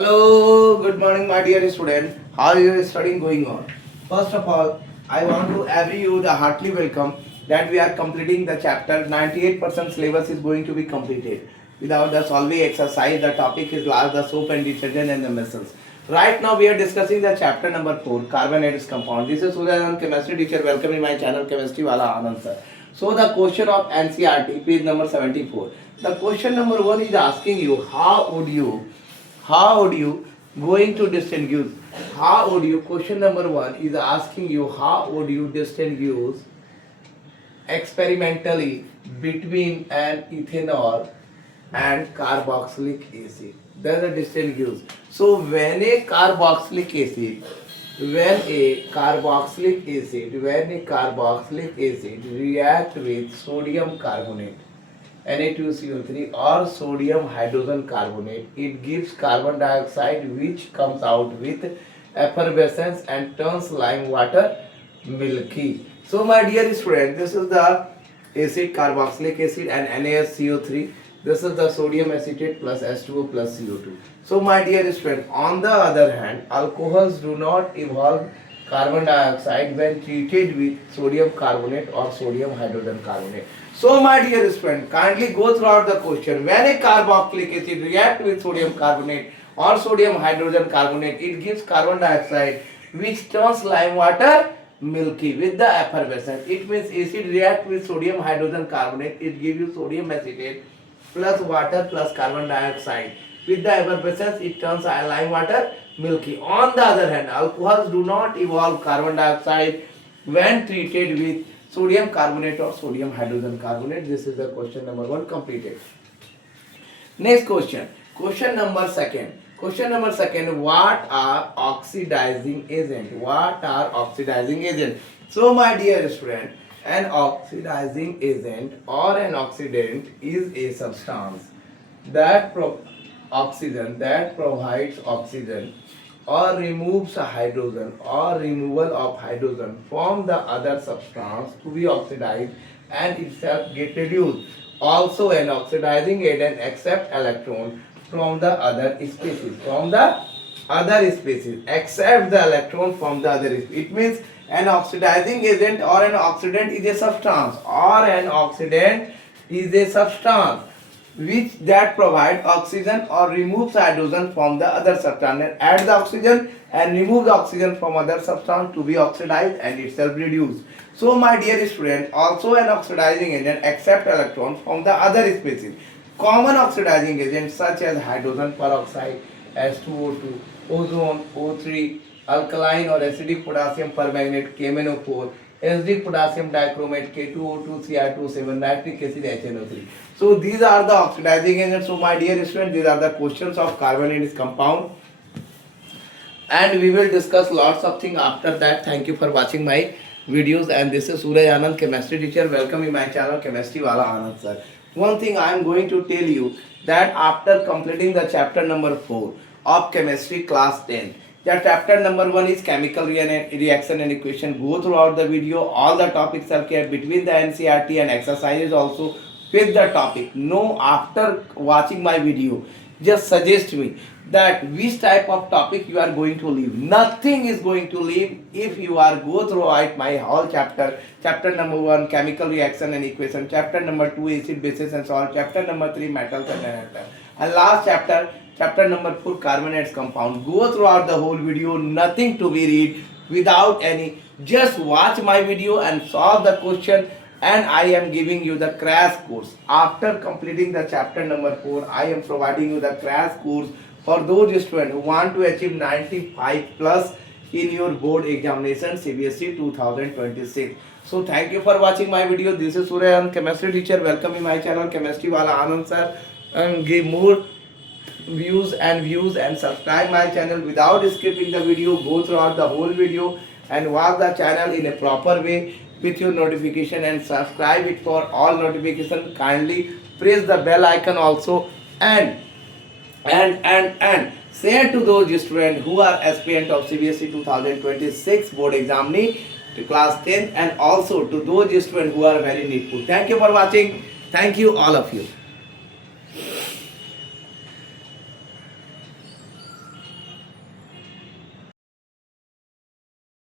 Hello, good morning, my dear student. How is your studying going on? First of all, I want to every you the heartily welcome that we are completing the chapter. 98% syllabus is going to be completed. Without the solving exercise, the topic is last the soap and detergent and the missiles. Right now, we are discussing the chapter number 4, carbonated compound. This is Suryanand, chemistry teacher. Welcome in my channel, Chemistry Wala Anand sir. So, the question of NCRT, page number 74. The question number 1 is asking you, how would you going to distinguish, how would you, question number 1 is asking you, how would you distinguish experimentally between an ethanol and carboxylic acid? There's a distinguish. So when a carboxylic acid react with sodium carbonate Na2CO3 or sodium hydrogen carbonate, it gives carbon dioxide which comes out with effervescence and turns lime water milky. So my dear student, this is the acid, carboxylic acid and NaSCO3. This is the sodium acetate plus H2O plus CO2. So my dear student, on the other hand, alcohols do not evolve carbon dioxide when treated with sodium carbonate or sodium hydrogen carbonate. So my dear student, kindly go throughout the question. When a carboxylic acid react with sodium carbonate or sodium hydrogen carbonate, it gives carbon dioxide which turns lime water milky with the effervescence. It means acid react with sodium hydrogen carbonate, it gives you sodium acetate plus water plus carbon dioxide. With the effervescence, it turns lime water milky. On the other hand, alcohols do not evolve carbon dioxide when treated with sodium carbonate or sodium hydrogen carbonate. This is the question number 1 completed. Next question. Question number 2. Question number 2. What are oxidizing agent? What are oxidizing agent? So my dear student, an oxidizing agent or an oxidant is a substance that provides oxygen or removes a hydrogen or removal of hydrogen from the other substance to be oxidized and itself get reduced. Also an oxidizing agent accept electron from the other species. Accept the electron from the other species. It means an oxidizing agent or an oxidant is a substance which that provide oxygen or removes hydrogen from the other substance and add the oxygen and remove the oxygen from other substance to be oxidized and itself reduced. So my dear student, also an oxidizing agent accept electrons from the other species. Common oxidizing agents such as hydrogen peroxide, H2O2, ozone, O3, alkaline or acidic potassium permanganate, KMnO4, acidic potassium dichromate, K2O2, Cr2O7, nitric acid, HNO3. So these are the oxidizing agents. So my dear students, these are the questions of carbonated compound, and we will discuss lots of things after that. Thank you for watching my videos, and this is Surya Anand, chemistry teacher. Welcome in my channel, Chemistry Wala Anand sir. One thing I am going to tell you that after completing the chapter number 4 of chemistry class 10, the chapter number 1 is chemical reaction and equation. Go throughout the video. All the topics are kept between the NCRT and exercises also with the topic. No, after watching my video, just suggest me that which type of topic you are going to leave. Nothing is going to leave if you are go throughout my whole chapter. Chapter number 1 chemical reaction and equation, chapter number 2 acid bases and salt, chapter number 3 metals and nonmetals, and last chapter number 4 carbonates compound. Go throughout the whole video, nothing to be read without any, just watch my video and solve the question, and I am giving you the crash course. After completing the chapter number 4, I am providing you the crash course for those students who want to achieve 95 plus in your board examination CBSE 2026. So thank you for watching my video. This is Surya, chemistry teacher. Welcome in my channel, Chemistry Wala Anand sir, and give more views and subscribe my channel without skipping the video. Go throughout the whole video and watch the channel in a proper way with your notification, and subscribe it for all notification. Kindly press the bell icon also, and share to those students who are aspirant of CBSE 2026 board examinee to class 10, and also to those students who are very needful. Thank you for watching. Thank you all of you.